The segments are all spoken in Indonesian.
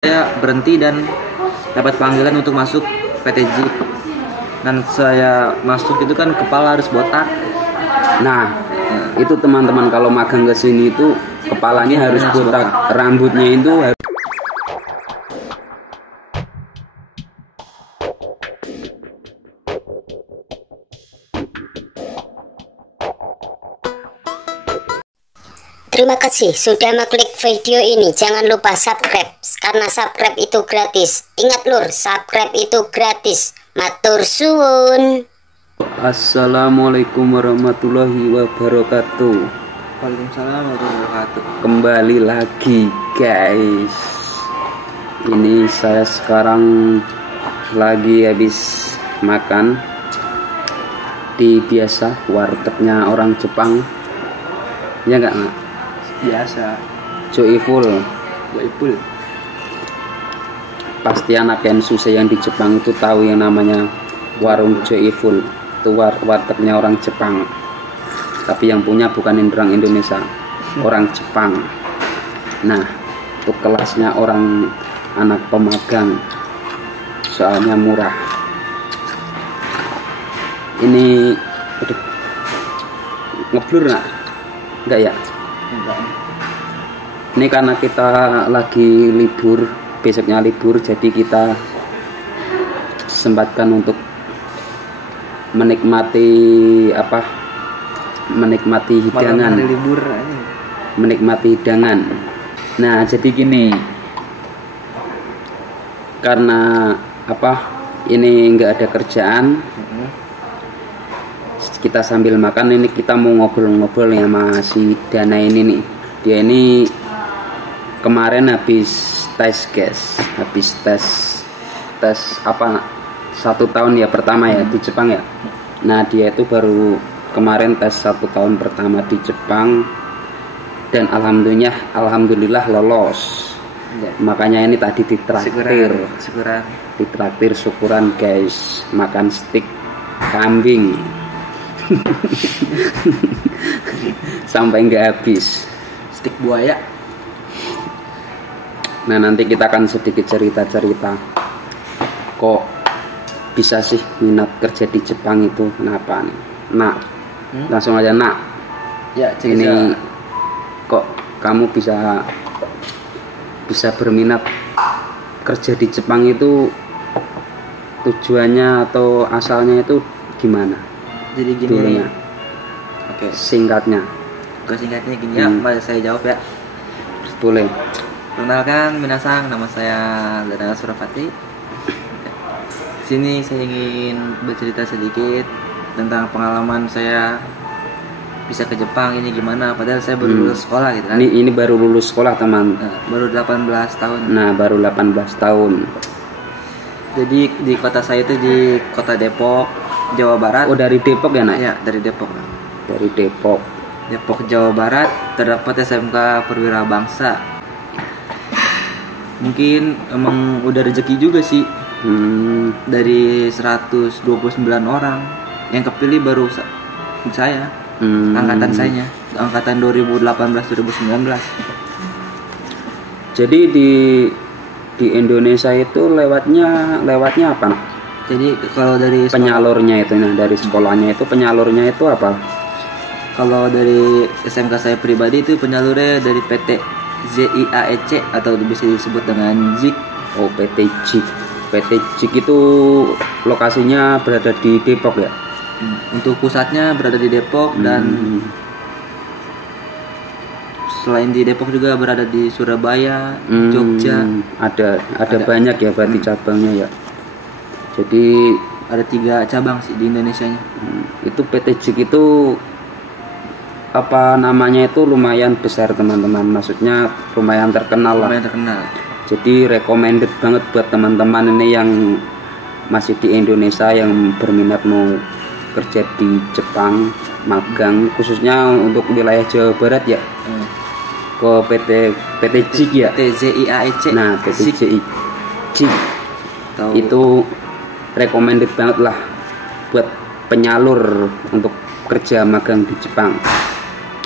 Saya berhenti dan dapat panggilan untuk masuk PTJ, dan saya masuk itu kan kepala harus botak. Nah, itu teman-teman kalau magang ke sini itu kepalanya harus botak, rambutnya itu harus. Terima kasih sudah mengklik video ini. Jangan lupa subscribe, karena subscribe itu gratis. Ingat lur, subscribe itu gratis. Matur suwun. Assalamualaikum warahmatullahi wabarakatuh. Waalaikumsalam warahmatullahi wabarakatuh. Kembali lagi guys. Ini saya sekarang lagi habis makan di biasa wartegnya orang Jepang. Ya enggak, Nak? Biasa. Joyful. Joyful. Pasti anak Ensuse yang di Jepang itu tahu yang namanya warung Joyful. Itu wartegnya orang Jepang. Tapi yang punya bukan orang Indonesia, orang Jepang. Nah, itu kelasnya orang anak pemagang. Soalnya murah. Ini ngeblur nak? Enggak ya? Enggak. Ini karena kita lagi libur, besoknya libur, jadi kita sempatkan untuk menikmati hidangan, libur aja. menikmati hidangan. Nah, jadi gini, karena ini nggak ada kerjaan, kita sambil makan ini kita mau ngobrol-ngobrol ya sama si Dana ini nih. Dia ini kemarin habis tes guys, habis tes 1 tahun ya pertama ya di Jepang ya. Nah, dia itu baru kemarin tes 1 tahun pertama di Jepang dan alhamdulillah lolos. Ya. Makanya ini tadi ditraktir, syukuran guys, makan steak kambing sampai nggak habis, Stik buaya. Nah, nanti kita akan sedikit cerita-cerita kok bisa sih minat kerja di Jepang itu kenapa nih. Nah, langsung aja nak. Ya, ini kok kamu bisa berminat kerja di Jepang itu, tujuannya atau asalnya itu gimana? Jadi gini. Dulunya. Oke. Singkatnya Gini ya, mari saya jawab ya. boleh. Perkenalkan, minasang, nama saya Dana Surapati. Sini saya ingin bercerita sedikit tentang pengalaman saya bisa ke Jepang ini gimana. Padahal saya baru lulus sekolah gitu kan. Ini baru lulus sekolah teman. Nah, baru 18 tahun. Nah, baru 18 tahun. Jadi di kota saya itu di kota Depok, Jawa Barat. Oh, dari Depok ya nak? Ya, dari Depok. Dari Depok, Jawa Barat terdapat SMK Perwira Bangsa. Mungkin emang udah rezeki juga sih. Dari 129 orang yang kepilih baru saya. Angkatan saya, angkatan 2018-2019. Jadi di Indonesia itu lewatnya apa? Jadi kalau dari penyalurnya itu, nah dari sekolahnya itu penyalurnya itu apa? Kalau dari SMK saya pribadi itu penyalurnya dari PT ZIAEC atau bisa disebut dengan JIK. Oh, PT JIK. PT JIK itu lokasinya berada di Depok ya? Untuk pusatnya berada di Depok dan selain di Depok juga berada di Surabaya, Jogja. Ada banyak ya berarti cabangnya ya. Jadi ada 3 cabang sih di Indonesianya. Itu PT JIK itu namanya itu lumayan besar teman-teman. Maksudnya lumayan terkenal lah. Lumayan terkenal. Jadi recommended banget buat teman-teman ini yang masih di Indonesia yang berminat mau kerja di Jepang, magang khususnya untuk wilayah Jawa Barat ya. Ke PT JIK ya. PT ZIAEC. Nah, PT JIK itu recommended banget lah buat penyalur untuk kerja magang di Jepang.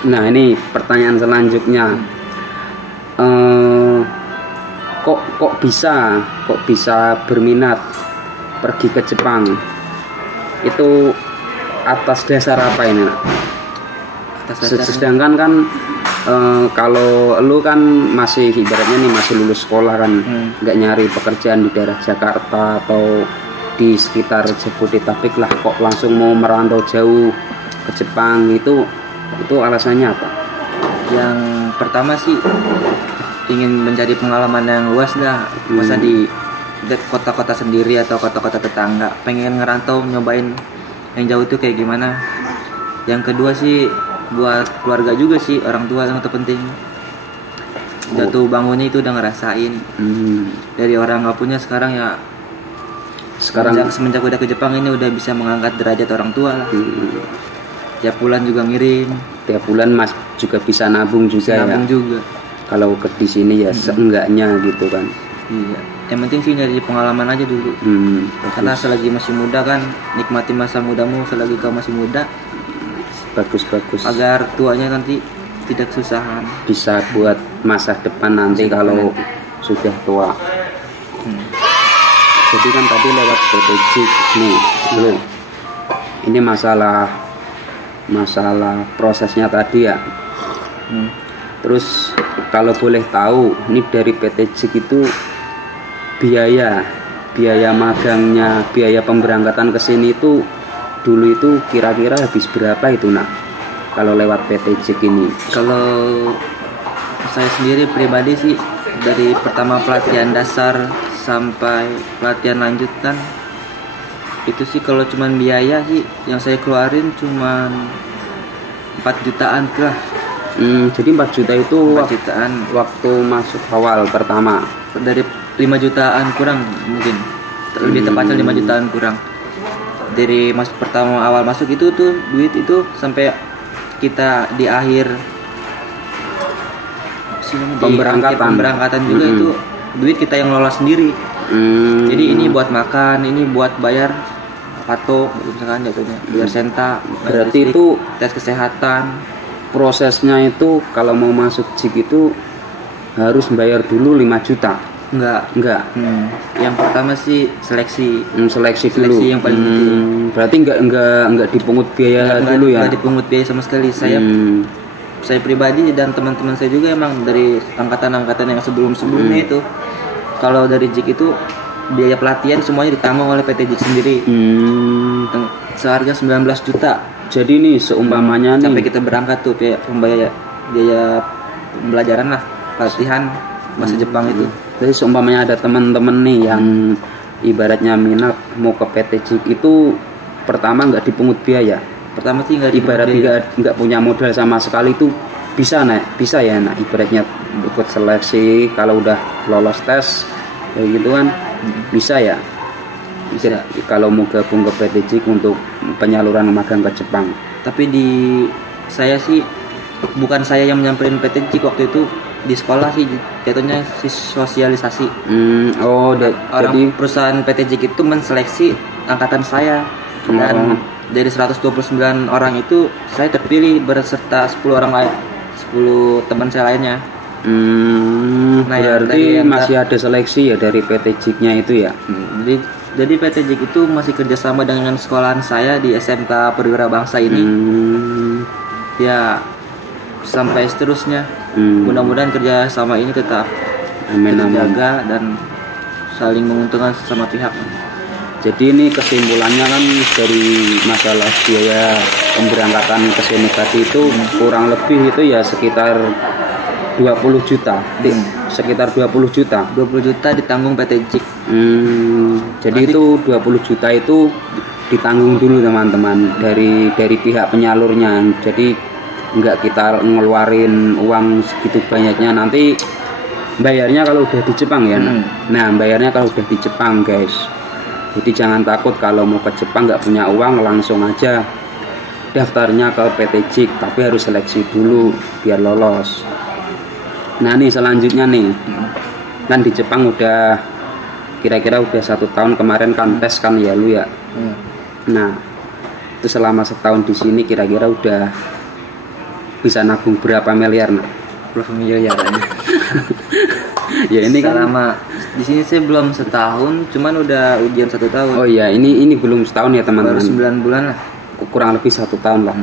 Nah, ini pertanyaan selanjutnya. Kok kok bisa berminat pergi ke Jepang? Itu atas dasar apa ini, Nak? Sedangkan kan kalau lu kan masih ibaratnya nih masih lulus sekolah kan, nggak nyari pekerjaan di daerah Jakarta atau di sekitar Jabodetabek lah, kok langsung mau merantau jauh ke Jepang, itu alasannya apa? Yang pertama sih ingin mencari pengalaman yang luas dah, masa di kota-kota sendiri atau kota-kota tetangga, pengen ngerantau nyobain yang jauh itu kayak gimana. Yang kedua sih buat keluarga juga sih, orang tua yang terpenting. Jatuh bangunnya itu udah ngerasain. Dari orang nggak punya sekarang ya, semenjak udah ke Jepang ini udah bisa mengangkat derajat orang tua lah. Tiap bulan juga ngirim. Tiap bulan Mas juga bisa nabung juga nabung ya. Juga. Kalau ke di sini ya seenggaknya gitu kan. Iya. Yang penting sih nyari pengalaman aja dulu. Karena selagi masih muda kan, nikmati masa mudamu selagi kau masih muda. Bagus. Agar tuanya nanti tidak kesusahan. Bisa buat masa depan nanti kalau sudah tua. Jadi kan tadi lewat PTJIK nih, bro. Ini masalah prosesnya tadi ya. Terus kalau boleh tahu, ini dari PTJIK itu biaya magangnya, biaya pemberangkatan ke sini itu dulu itu kira-kira habis berapa itu, Nak? Kalau lewat PTJIK ini? Kalau saya sendiri pribadi sih, dari pertama pelatihan dasar sampai pelatihan lanjutan itu sih kalau cuman biaya sih yang saya keluarin cuman 4 jutaan lah. Jadi 4 juta itu 4 jutaan waktu masuk awal pertama. Dari 5 jutaan kurang mungkin. Lebih tepatnya 5 jutaan kurang. Dari masuk pertama awal masuk itu tuh duit itu sampai kita di akhir pemberangkatan juga itu duit kita yang lolos sendiri. Jadi ini buat makan, ini buat bayar pato misalkan jatuhnya, bayar senta. Berarti itu tes kesehatan. Prosesnya itu kalau mau masuk JIK itu harus bayar dulu 5 juta. Enggak. Yang pertama sih seleksi dulu. Yang paling penting. Berarti enggak dipungut biaya dulu ya. Enggak dipungut biaya sama sekali. Saya pribadi dan teman-teman saya juga emang dari angkatan-angkatan yang sebelumnya itu, kalau dari JIK itu biaya pelatihan semuanya ditanggung oleh PT JIK sendiri. Seharga 19 juta. Jadi nih seumpamanya nih sampai kita berangkat tuh biaya pembelajaran lah, pelatihan bahasa Jepang itu. Jadi seumpamanya ada teman-teman nih yang ibaratnya minat mau ke PT JIK itu pertama nggak dipungut biaya. Pertama sih nggak punya modal sama sekali itu bisa ya ibaratnya ikut seleksi, kalau udah lolos tes kayak gitu kan bisa ya. Bisa. Kalau mau gabung ke PT JIK untuk penyaluran magang ke Jepang. Tapi saya sih bukan saya yang menyamperin PT JIK waktu itu, di sekolah sih jatuhnya sosialisasi. Jadi perusahaan PT JIK itu menseleksi angkatan saya dan dari 129 orang itu saya terpilih berserta 10 orang lain, 10 teman saya lainnya. Berarti masih ada seleksi ya dari PT JIK-nya itu ya. Jadi PT JIK itu masih kerjasama dengan sekolahan saya di SMK Perwira Bangsa ini. Ya sampai seterusnya. Mudah-mudahan kerjasama ini tetap terjaga dan saling menguntungkan sesama pihak. Jadi ini kesimpulannya kan dari masalah biaya pemberangkatan ke sini tadi itu kurang lebih itu ya sekitar 20 juta. Sekitar 20 juta. 20 juta ditanggung PT JIK. Jadi nanti, itu 20 juta itu ditanggung dulu teman-teman dari pihak penyalurnya. Jadi enggak kita ngeluarin uang segitu banyaknya, nanti bayarnya kalau udah di Jepang ya. Nah, bayarnya kalau udah di Jepang, guys. Jadi jangan takut kalau mau ke Jepang nggak punya uang, langsung aja daftarnya ke PT JIK, tapi harus seleksi dulu biar lolos. Nah nih selanjutnya nih, kan di Jepang udah kira-kira udah 1 tahun kemarin kan tes kan ya lu ya. Nah itu selama setahun di sini kira-kira udah bisa nabung berapa miliar? Nah, berapa miliar aja. Ya ini kan. Selama di sini saya belum setahun, cuman udah ujian 1 tahun. Oh iya, ini belum setahun ya Baru teman-teman. 9 bulan lah. Kurang lebih 1 tahun lah.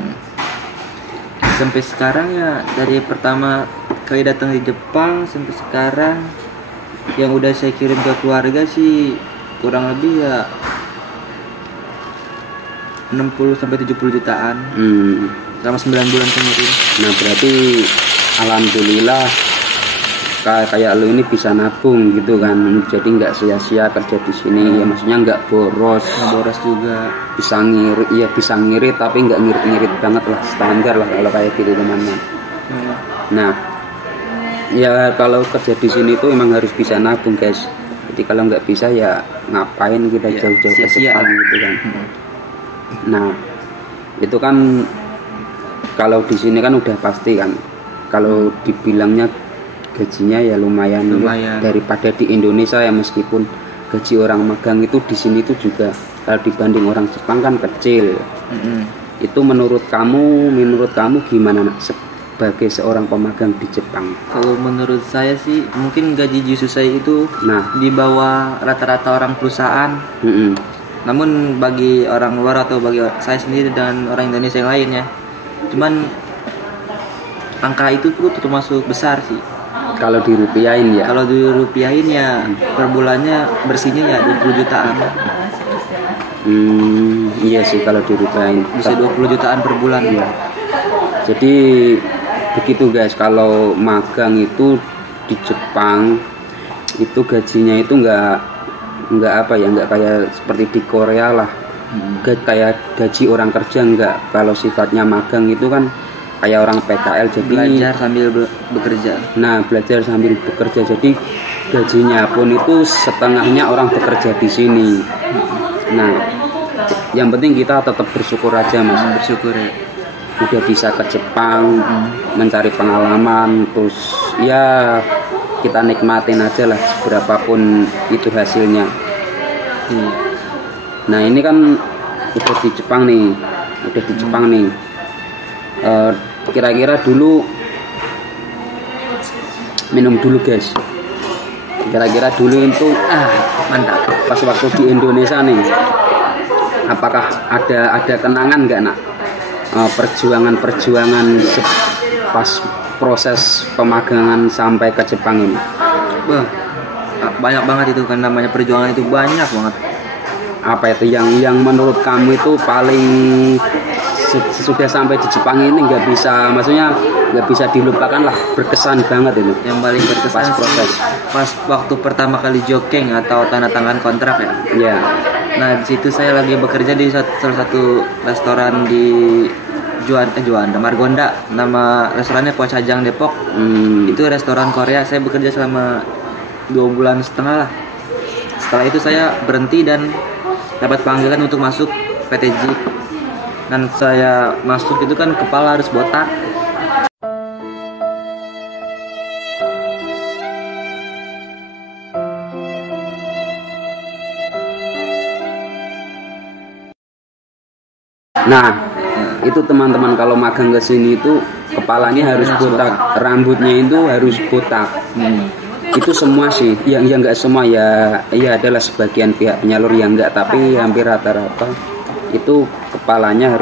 Sampai sekarang ya, dari pertama kali datang di Jepang sampai sekarang yang udah saya kirim ke keluarga sih kurang lebih ya 60 sampai 70 jutaan selama 9 bulan saya ngirim. Nah berarti alhamdulillah kayak lu ini bisa nabung gitu kan, jadi nggak sia-sia kerja di sini. Ya maksudnya nggak boros. Nggak boros juga. Bisa ngirit tapi nggak ngirit banget lah, standar lah kalau kayak gitu teman-teman. Nah ya kalau kerja di sini tuh emang harus bisa nabung guys. Jadi kalau nggak bisa ya ngapain kita Ya, jauh-jauh ke sia-sia Jepang gitu kan. Nah itu kan kalau di sini kan udah pasti kan, kalau dibilangnya gajinya ya lumayan. Daripada di Indonesia ya, meskipun gaji orang magang itu di sini tuh juga kalau dibanding orang Jepang kan kecil. Itu menurut kamu gimana nak, sebagai seorang pemagang di Jepang? Kalau menurut saya sih mungkin gaji Jusei itu di bawah rata-rata orang perusahaan. Namun bagi orang luar atau bagi saya sendiri dan orang Indonesia yang lainnya, cuman angka itu tuh termasuk besar sih. Kalau dirupiahin ya? Kalau dirupiahin ya per bulannya bersihnya ya 20 jutaan. Iya sih kalau dirupiahin Bisa 20 jutaan per bulan ya. Jadi begitu guys, kalau magang itu di Jepang itu gajinya itu nggak apa ya, nggak kayak seperti di Korea lah. Kayak gaji orang kerja nggak. Kalau sifatnya magang itu kan kayak orang PKL, jadi belajar sambil bekerja. Nah belajar sambil bekerja, jadi gajinya pun itu setengahnya orang bekerja di sini. Nah yang penting kita tetap bersyukur aja mas. Bersyukur ya. Udah bisa ke Jepang, mencari pengalaman, terus ya kita nikmatin aja lah berapapun itu hasilnya. Nah ini kan udah di Jepang nih, kira-kira dulu minum dulu guys. Kira-kira dulu itu Mantap. pas waktu di Indonesia nih, apakah ada kenangan nggak nak, perjuangan pas proses pemagangan sampai ke Jepang ini? Banyak banget itu kan, namanya perjuangan itu banyak banget. Apa itu yang menurut kamu itu paling sudah sampai di Jepang ini nggak bisa dilupakan lah, berkesan banget itu? Yang paling berkesan pas proses, pas waktu pertama kali jogging atau tanda tangan kontrak ya. Ya. Nah di situ saya lagi bekerja di salah satu restoran di Juanda Margonda. Nama restorannya Pochajang Depok. Itu restoran Korea. Saya bekerja selama 2,5 bulan lah. Setelah itu saya berhenti dan dapat panggilan untuk masuk PT Jeep. Dan saya masuk itu kan kepala harus botak. Nah, itu teman-teman kalau magang ke sini itu kepalanya harus botak, rambutnya itu harus botak. Itu semua sih, yang enggak semua ya adalah sebagian pihak penyalur yang enggak, tapi hampir rata-rata itu kepalanya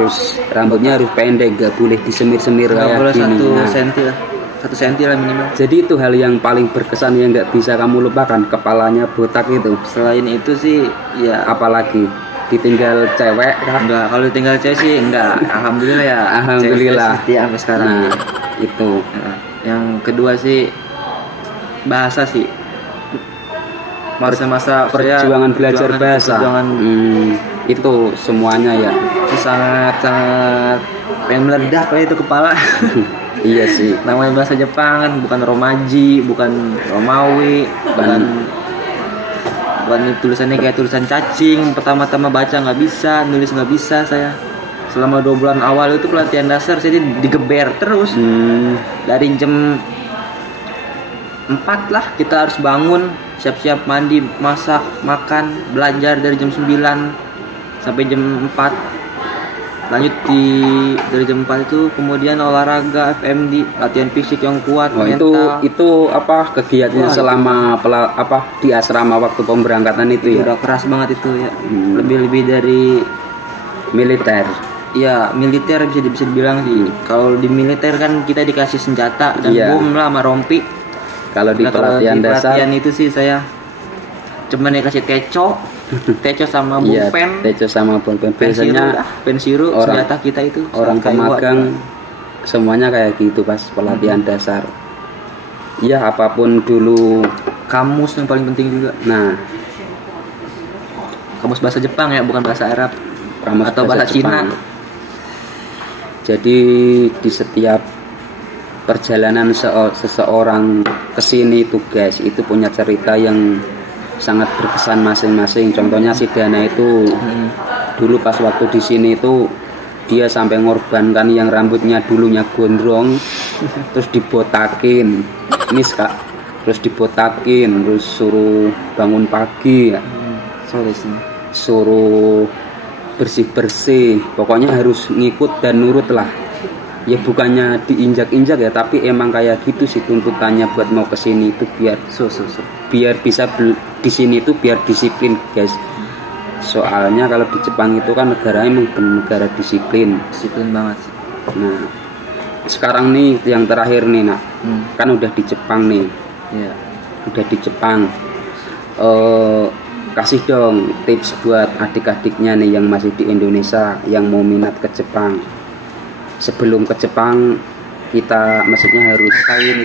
rambutnya harus pendek, enggak boleh disemir-semir kayak boleh gini. 1 senti lah minimal. Jadi itu hal yang paling berkesan yang enggak bisa kamu lupakan, kepalanya botak itu. Selain itu sih ya apalagi ditinggal cewek kan? Enggak, kalau ditinggal cewek sih enggak. Alhamdulillah ya. Alhamdulillah. Cewek setia sampai sekarang. Nah, itu. Yang kedua sih bahasa sih. Masa-masa perjuangan belajar bahasa. Itu semuanya ya. Itu sangat pengen meledak lah itu kepala. Iya sih. Namanya bahasa Jepang kan bukan Romaji, bukan Romawi, bukan tulisannya kayak tulisan cacing. Pertama-tama baca nggak bisa, nulis nggak bisa saya. Selama 2 bulan awal itu pelatihan dasar saya digeber terus. Dari jam 4 lah kita harus bangun, siap-siap mandi, masak, makan, belajar dari jam 9 sampai jam 4. Lanjut dari jam 4 itu kemudian olahraga, FMD, latihan fisik yang kuat, Oh, mental. itu apa kegiatannya Wah, selama di asrama waktu pemberangkatan itu ya? Udah keras banget itu ya. Hmm. Lebih dari Militer. ya militer bisa dibilang sih. Kalau di militer kan kita dikasih senjata dan Iya. bom lah sama rompi. Kalau di Nah, kalau pelatihan di dasar, pelatihan itu sih saya cuman dikasih teco sama iya, bullpen, teco sama pulpen. pensiru, Biasanya pensiru orang- senjata kita itu orang saat Kaiwa. pemagang semuanya kayak gitu pas pelatihan dasar. Ya apapun dulu. Kamus yang paling penting juga. Nah, Kamus bahasa Jepang ya, bukan bahasa Arab kamus atau bahasa Cina. Jepang. Jadi di setiap perjalanan seseorang kesini tugas itu punya cerita yang sangat berkesan masing-masing. Contohnya si Dana itu dulu pas waktu di sini itu dia sampai ngorbankan yang rambutnya dulunya gondrong terus dibotakin. Ini Kak, terus dibotakin, terus suruh bangun pagi ya. Sorry sih. Suruh bersih-bersih, pokoknya harus ngikut dan nurut lah. Ya bukannya diinjak-injak ya, tapi emang kayak gitu sih tuntutannya buat mau kesini itu biar biar bisa di sini itu biar disiplin guys. Soalnya kalau di Jepang itu kan negara emang negara disiplin. Disiplin banget sih. Nah sekarang nih yang terakhir nih nak, kan udah di Jepang nih, Iya. udah di Jepang. Kasih dong tips buat adik-adiknya nih yang masih di Indonesia yang mau minat ke Jepang. Sebelum ke Jepang kita maksudnya harus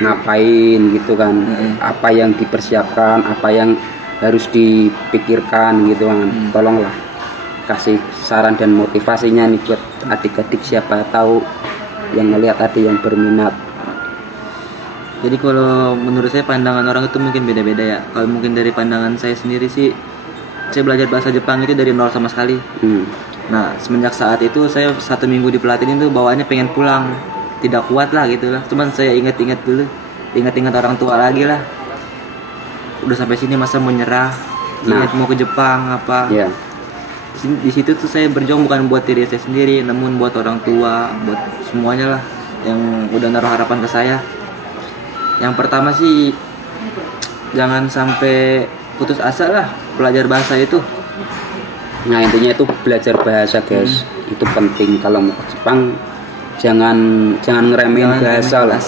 ngapain gitu kan, apa yang dipersiapkan, apa yang harus dipikirkan gitu kan. Tolonglah kasih saran dan motivasinya nih buat adik-adik, siapa tahu yang ngelihat ada yang berminat. Jadi kalau menurut saya pandangan orang itu mungkin beda-beda ya. Kalau mungkin dari pandangan saya sendiri sih, saya belajar bahasa Jepang itu dari nol sama sekali. Nah semenjak saat itu saya 1 minggu di pelatihan itu bawaannya pengen pulang, tidak kuat lah gitu lah. Cuman saya ingat-ingat dulu, ingat-ingat orang tua lagi lah. Udah sampai sini masa mau nyerah, ingat mau ke Jepang apa. Ya. Di situ tuh saya berjuang bukan buat diri saya sendiri, namun buat orang tua, buat semuanya lah yang udah naruh harapan ke saya. Yang pertama sih jangan sampai putus asa lah belajar bahasa itu. Nah intinya itu belajar bahasa guys, itu penting. Kalau mau ke Jepang jangan ngeremehin bahasa lah.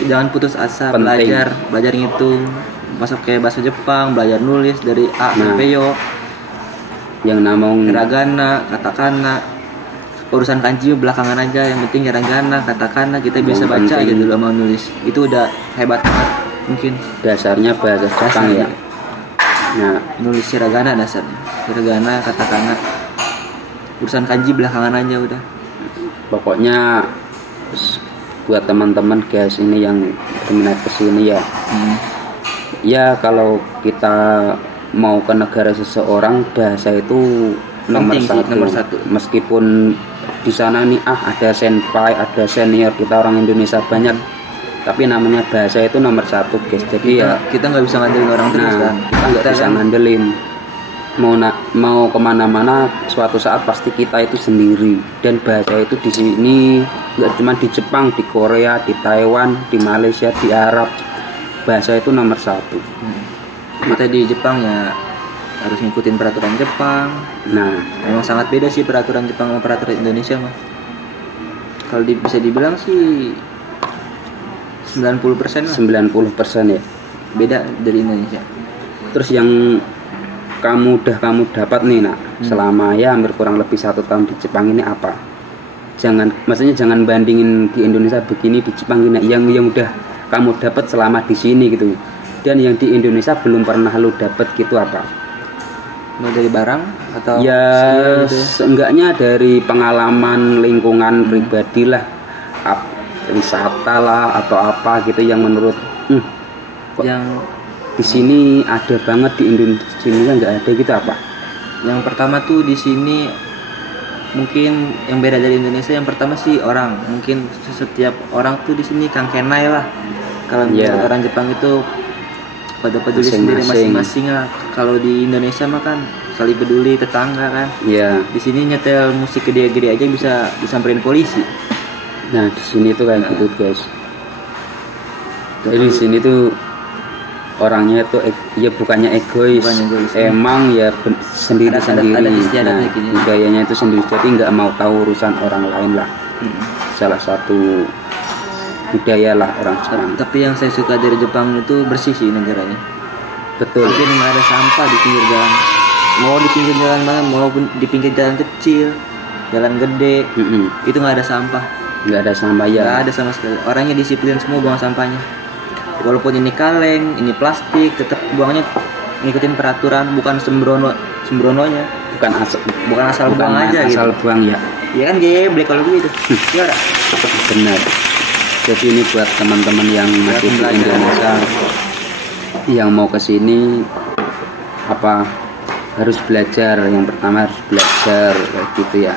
Jangan putus asa. Penting. Belajar ngitung, masuk kayak bahasa Jepang, belajar nulis dari A sampai Yo, yang namanya hiragana, katakana. Urusan kanji belakangan aja, yang penting hiragana, katakana kita bisa Yang baca penting. aja dulu mau nulis. Itu udah hebat banget mungkin. dasarnya bahasa Jepang ya. Nah Nulis hiragana dasarnya. Hiragana, katakana. Urusan kanji belakangan aja udah. pokoknya buat teman-teman guys ini yang berminat kesini ya, ya kalau kita mau ke negara seseorang bahasa itu nomor Penting sih, satu. nomor satu. Meskipun di sana nih ada senpai, ada senior kita orang Indonesia banyak, tapi namanya bahasa itu nomor satu guys. Jadi ya Kita nggak bisa ngandelin orang terus kan. kita nggak bisa ngandelin. Mau kemana-mana suatu saat pasti kita itu sendiri. Dan bahasa itu di sini nggak cuma di Jepang, di Korea, di Taiwan, di Malaysia, di Arab, bahasa itu nomor satu. Kita di Jepang ya harus ngikutin peraturan Jepang. Nah Memang sangat beda sih peraturan Jepang sama peraturan Indonesia mah. Kalau bisa dibilang sih 90% lah 90% ya. beda dari Indonesia. Terus yang kamu dapat nih nak selama ya hampir kurang lebih 1 tahun di Jepang ini apa? Maksudnya jangan bandingin di Indonesia begini, di Jepang gini. Yang udah kamu dapat selama di sini gitu, dan yang di Indonesia belum pernah lu dapat gitu apa? Mau dari barang atau Ya gitu? seenggaknya dari pengalaman lingkungan pribadi lah, wisata lah atau apa gitu yang menurut kok Yang di sini ada banget, di Indonesia nggak ada gitu apa? yang pertama tuh di sini mungkin yang beda dari Indonesia, yang pertama sih orang. Mungkin setiap orang tuh di sini kangkenai lah. Kalau Yeah. orang Jepang itu pada peduli sendiri masing-masing lah. Kalau di Indonesia mah kan saling peduli tetangga kan. Iya. Di sini nyetel musik gede-gede aja bisa disamperin polisi. Nah di sini tuh kayak gitu guys. Jadi di sini tuh orangnya tuh ya bukannya egois, emang ya sendiri-sendiri. Ada Nah istiadatnya gini. budayanya itu sendiri, jadi nggak mau tahu urusan orang lain lah. Salah satu budaya lah orang Jepang. Tapi yang saya suka dari Jepang itu bersih sih negaranya. Betul. Mungkin nggak ada sampah di pinggir jalan. Mau di pinggir jalan mana, maupun di pinggir jalan kecil, jalan gede, itu nggak ada sampah. Nggak ada sampah ya. Nggak ada sama sekali. Orangnya disiplin semua buang sampahnya. Walaupun ini kaleng, ini plastik, tetap buangnya ngikutin peraturan, bukan sembrononya. Bukan asal buang aja asal gitu. buang ya. Ya kan geblek kalau gitu. Ya udah. Benar. Jadi ini buat teman-teman yang masih di Indonesia yang mau ke sini harus belajar. Yang pertama harus belajar kayak gitu ya.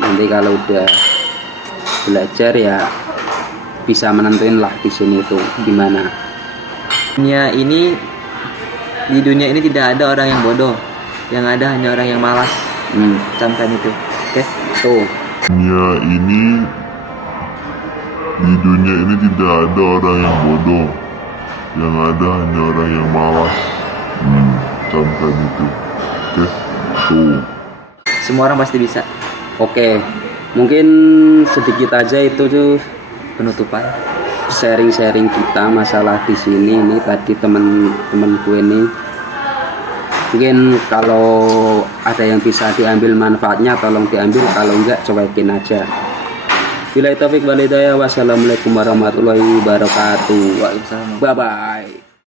Nanti kalau udah belajar ya bisa menentuin lah di sini itu gimana. Di dunia ini tidak ada orang yang bodoh. Yang ada hanya orang yang malas. Camkan itu. Oke? Tuh. Di dunia ini tidak ada orang yang bodoh. Yang ada hanya orang yang malas. Camkan itu. Oke? Tuh. Semua orang pasti bisa. Oke. Mungkin sedikit aja itu tuh Penutupan. sharing kita masalah di sini. Ini tadi temen-temenku ini, mungkin kalau ada yang bisa diambil manfaatnya tolong diambil, kalau enggak cuekin aja. Billahi taufik wal hidayah. Wassalamualaikum warahmatullahi wabarakatuh. Waalaikumsalam. Bye bye.